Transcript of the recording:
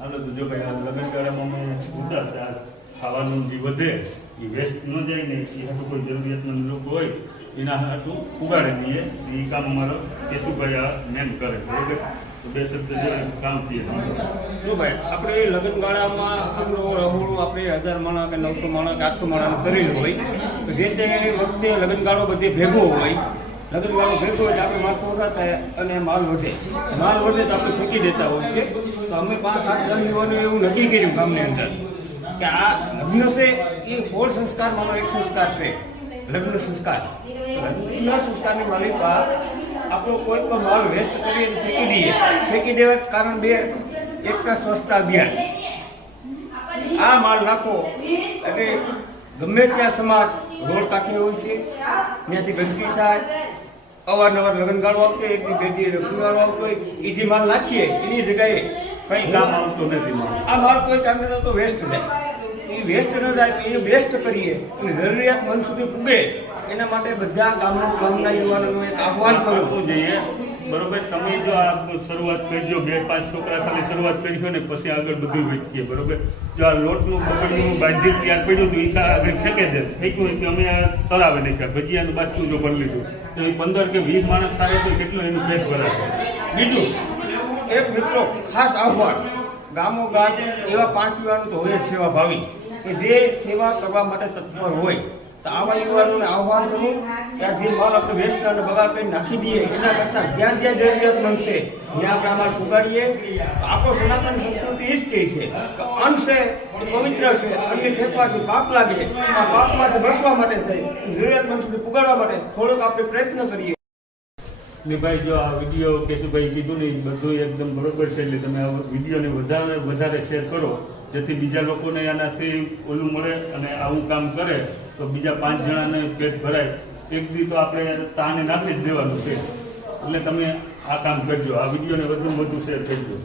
હાલો તો જો ભાઈ આ લગ્નગાળામાં અમે ઉતારતા ખાવાનું જે વધે એ વેસ્ટ ન જાય ને એ હાટું કોઈ જરૂરિયાતમંદ લોકો હોય એના હાટું ઉગાડી દઈએ એ કામ અમારો કેશુભાઈ આ મેન કરે બરોબર. તો બે શબ્દ જો કામ થઈએ જો ભાઈ આપણે લગ્નગાળામાં આપણું રહોળું આપણે 1000 માણા કે 900 માણા કે 800 માણાનું કરેલું હોય તો જે તે વખતે લગ્નગાળો બધે ભેગો હોય લગ્નગાળો ભેગો હોય તો આપણે માણસો ઓછા થાય અને માલ વધે તો આપણે ફેંકી દેતા હોય છે. તો અમે 5-8 10 યુવાનો એવું નક્કી કર્યું ગામની અંદર કે આ લગ્ન છે એ હોળ સંસ્કારમાંનો એક સંસ્કાર છે લગ્ન સંસ્કાર. લગ્ન સંસ્કારની માલિકા આપણો કોઈ પણ માલ વેસ્ટ કરી ફેંકી દઈએ ફેંકી દેવા કારણ બે એકતા સ્વચ્છતા અભિયાન આ માલ નાખો એટલે ગમે ત્યાં સમાજ રોડ કાઢી હોય છે ત્યાંથી ગંદકી થાય અવારનવાર લગ્નગાળો આવતો એક દી બે દી લગ્નગાળો આવતો હોય એ જે માલ નાખીએ એની જગ્યાએ કંઈ કામ આવતું નથી. આ માલ કોઈ કામ નથી તો વેસ્ટ જાય એ વેસ્ટ ન જાય તો એને બેસ્ટ કરીએ અને જરૂરિયાતમંદ સુધી પૂગે એના માટે બધા ગામના યુવાનોનું એક આહ્વાન કરવું જોઈએ બરોબર. તમે જો આ શરૂઆત કરજો 2-5 છોકરા ખાલી શરૂઆત કરી હોય ને પછી આગળ બધું વેચીએ બરોબર. જો આ લોટનું પકડ્યું બાંધી ત્યાર પડ્યું હતું એ આગળ ફેંકે દે ફેંક્યું હોય તો અમે આ તળાવે નાખ્યા ભજીયાનું બાજકું જો ભરી લીધું તો એ 15 કે 20 માણસ ખાય તો કેટલું એનું પેટ ભરાશે. બીજું એક મિત્રો ખાસ આહ્વાન ગામો ગામ એવા 5 યુવાનો તો હોય જ સેવાભાવી કે જે સેવા કરવા માટે તત્પર હોય તો આવા યુવાનોને આહ્વાન કરું કે આ જે માલ આપણે વેસ્ટ અને બગાડ કરી નાખી દઈએ એના કરતાં જ્યાં જ્યાં જરૂરિયાતમંદ છે ત્યાં આપણે આ માલ પુગાડીએ. આપણો સનાતન સંસ્કૃતિ એ જ કહે છે કે અન્ન છે પવિત્ર છે અન્ય ફેંકવાથી પાપ લાગે આ પાપમાંથી બચવા માટે થઈ જરૂરિયાતમંદ સુધી પુગાડવા માટે થોડોક આપણે પ્રયત્ન કરીએ. ને ભાઈ જો આ વિડીયો કેશુભાઈ કીધું ને બધું એકદમ બરોબર છે એટલે તમે આ વિડીયોને વધારે શેર કરો જેથી બીજા લોકોને આનાથી ઓલું મળે અને આવું કામ કરે તો બીજા 5 જણાને પેટ ભરાય. એક દી તો આપણે તાને નાખી જ દેવાનું છે એટલે તમે આ કામ કરજો. આ વિડીયોને વધુ શેર કરજો.